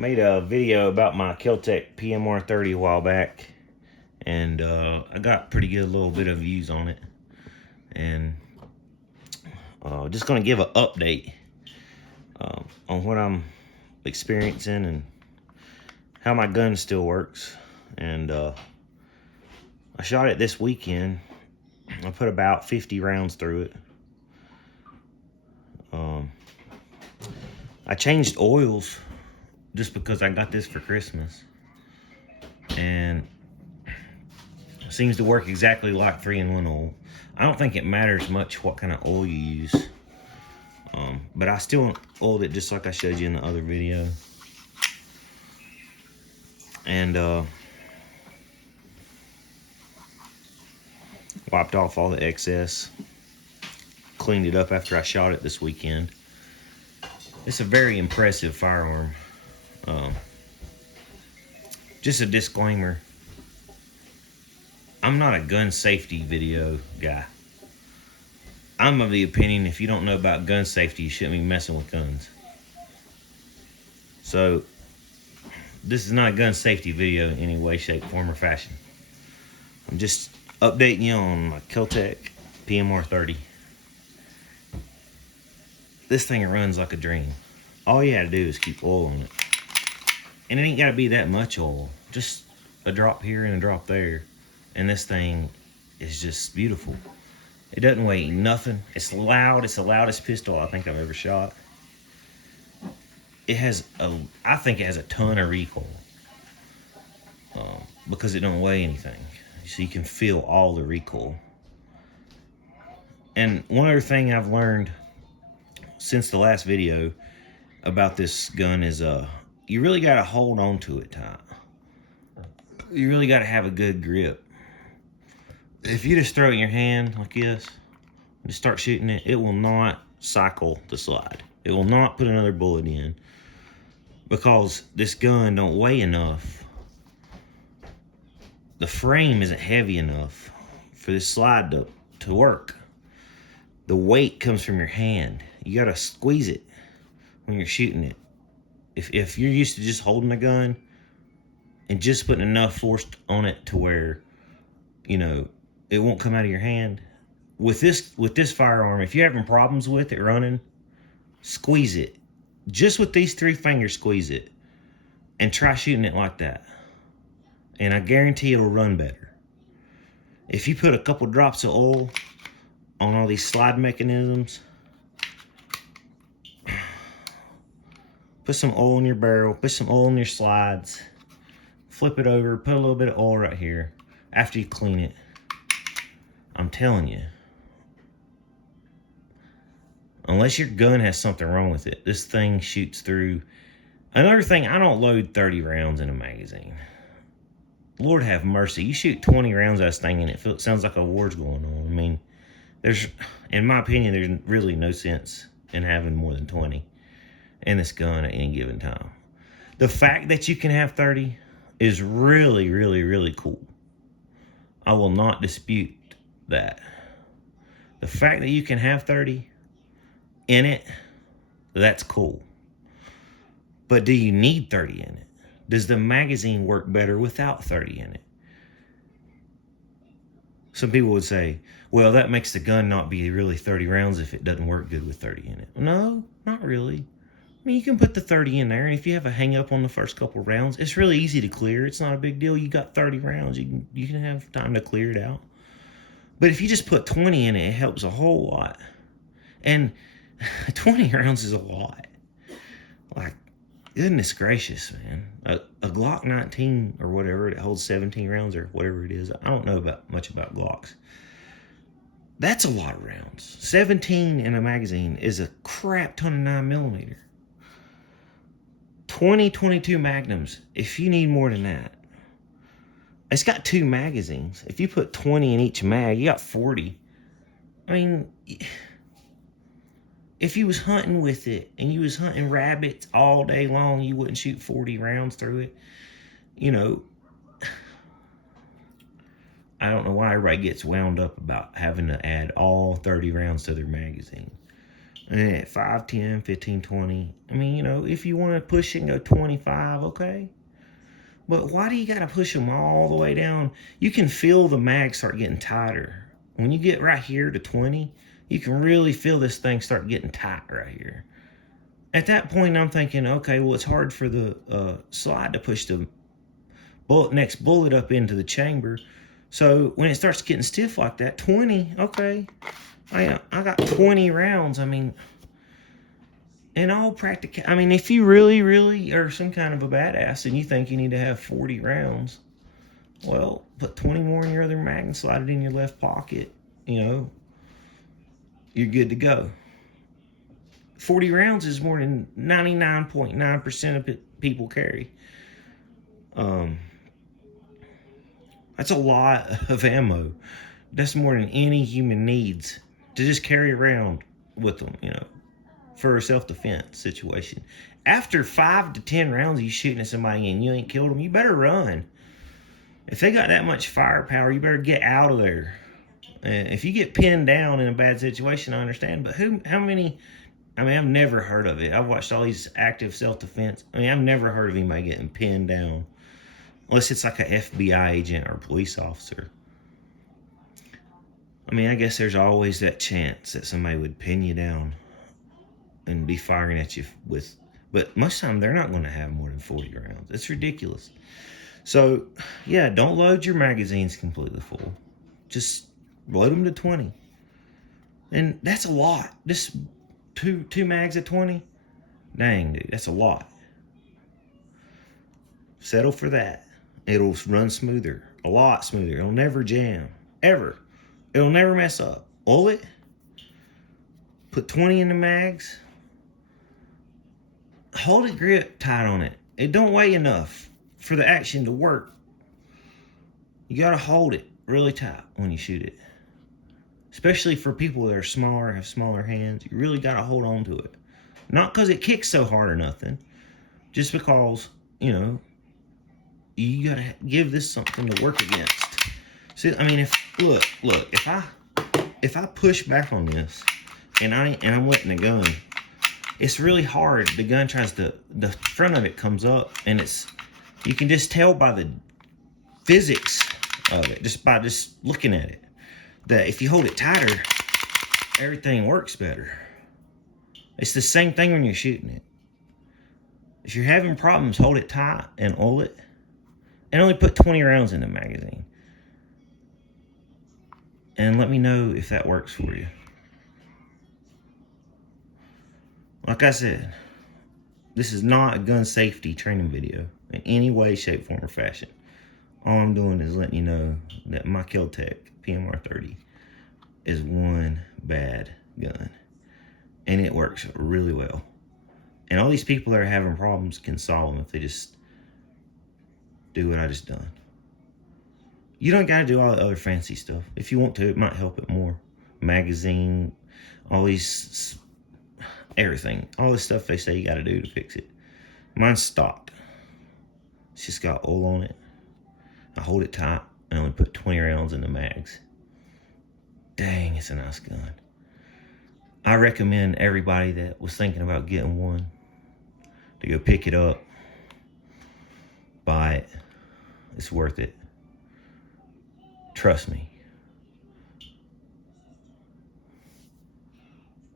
made a video about my Kel-Tec PMR-30 a while back, and I got pretty good little bit of views on it. And just gonna give an update on what I'm experiencing and how my gun still works. And I shot it this weekend. I put about 50 rounds through it. I changed oils just because I got this for Christmas, and it seems to work exactly like 3-in-1 oil. I don't think it matters much what kind of oil you use, but I still oiled it just like I showed you in the other video. And wiped off all the excess, cleaned it up after I shot it this weekend. It's a very impressive firearm. Just a disclaimer, I'm not a gun safety video guy. I'm of the opinion if you don't know about gun safety, you shouldn't be messing with guns. So this is not a gun safety video in any way, shape, form, or fashion. I'm just updating you on my Kel-Tec PMR-30. This thing runs like a dream. All you gotta do is keep oiling it. And it ain't gotta be that much oil. Just a drop here and a drop there. And this thing is just beautiful. It doesn't weigh nothing. It's loud. It's the loudest pistol I think I've ever shot. It has I think it has a ton of recoil. Because it don't weigh anything. So you can feel all the recoil. And one other thing I've learned since the last video about this gun is you really got to hold on to it tight. You really got to have a good grip. If you just throw it in your hand like this, just start shooting it, it will not cycle the slide. It will not put another bullet in, because this gun don't weigh enough. The frame isn't heavy enough for this slide to work. The weight comes from your hand. You gotta squeeze it when you're shooting it. If you're used to just holding a gun and just putting enough force on it to where, you know, it won't come out of your hand. With this firearm, if you're having problems with it running, squeeze it. Just with these 3 fingers, squeeze it. And try shooting it like that. And I guarantee it'll run better. If you put a couple drops of oil on all these slide mechanisms, put some oil in your barrel, put some oil in your slides, flip it over, put a little bit of oil right here after you clean it. I'm telling you, unless your gun has something wrong with it, this thing shoots through. Another thing, I don't load 30 rounds in a magazine. Lord have mercy. You shoot 20 rounds of this thing and it sounds like a war's going on. I mean, in my opinion, there's really no sense in having more than 20 in this gun at any given time. The fact that you can have 30 is really, really, really cool. I will not dispute that. The fact that you can have 30 in it, that's cool. But do you need 30 in it? Does the magazine work better without 30 in it? Some people would say, well, that makes the gun not be really 30 rounds if it doesn't work good with 30 in it. No, not really. I mean, you can put the 30 in there, and if you have a hang up on the first couple rounds, it's really easy to clear. It's not a big deal. You got 30 rounds. You can have time to clear it out. But if you just put 20 in it, it helps a whole lot. And 20 rounds is a lot. Like, goodness gracious, man. A Glock 19 or whatever that holds 17 rounds or whatever it is. I don't know much about Glocks. That's a lot of rounds. 17 in a magazine is a crap ton of 9mm. 22 Magnums, if you need more than that. It's got 2 magazines. If you put 20 in each mag, you got 40. I mean, if you was hunting with it and you was hunting rabbits all day long, you wouldn't shoot 40 rounds through it. You know, I don't know why everybody gets wound up about having to add all 30 rounds to their magazine. And at 5, 10, 15, 20. I mean, you know, if you want to push it and go 25, okay. But why do you got to push them all the way down? You can feel the mag start getting tighter. When you get right here to 20, you can really feel this thing start getting tight right here. At that point, I'm thinking, okay, well, it's hard for the slide to push the next bullet up into the chamber. So when it starts getting stiff like that, 20, okay, I got 20 rounds. I mean, in all practical, I mean, if you really, really are some kind of a badass and you think you need to have 40 rounds, well, put 20 more in your other mag and slide it in your left pocket. You know, you're good to go. 40 rounds is more than 99.9% of people carry. That's a lot of ammo. That's more than any human needs to just carry around with them, you know, for a self-defense situation. After 5 to 10 rounds you shooting at somebody and you ain't killed them, you better run. If they got that much firepower, you better get out of there. If you get pinned down in a bad situation, I understand, but how many, I mean, I've never heard of it. I've watched all these active self-defense. I mean, I've never heard of anybody getting pinned down. Unless it's like an FBI agent or a police officer. I mean, I guess there's always that chance that somebody would pin you down and be firing at you with, but most of the time they're not going to have more than 40 rounds. It's ridiculous. So, yeah, don't load your magazines completely full. Just load them to 20. And that's a lot. Just two mags at 20? Dang, dude, that's a lot. Settle for that. It'll run smoother, a lot smoother. It'll never jam, ever. It'll never mess up. Oil it, put 20 in the mags, hold it grip tight on it. It don't weigh enough for the action to work. You gotta hold it really tight when you shoot it. Especially for people that are smaller, have smaller hands, you really gotta hold on to it. Not because it kicks so hard or nothing, just because, you know, you gotta give this something to work against. See, I mean, look, if I push back on this and I'm letting the gun, it's really hard. The gun the front of it comes up, and you can just tell by the physics of it, just by looking at it, that if you hold it tighter, everything works better. It's the same thing when you're shooting it. If you're having problems, hold it tight and oil it, and only put 20 rounds in the magazine. And let me know if that works for you. Like I said, this is not a gun safety training video in any way, shape, form, or fashion. All I'm doing is letting you know that my Kel-Tec PMR-30 is one bad gun. And it works really well. And all these people that are having problems can solve them if they just do what I just done. You don't gotta do all the other fancy stuff. If you want to, it might help it more. Magazine, all these, everything. All this stuff they say you gotta do to fix it. Mine's stock. It's just got oil on it. I hold it tight. I only put 20 rounds in the mags. Dang, it's a nice gun. I recommend everybody that was thinking about getting one to go pick it up, buy it. It's worth it. Trust me.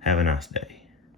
Have a nice day.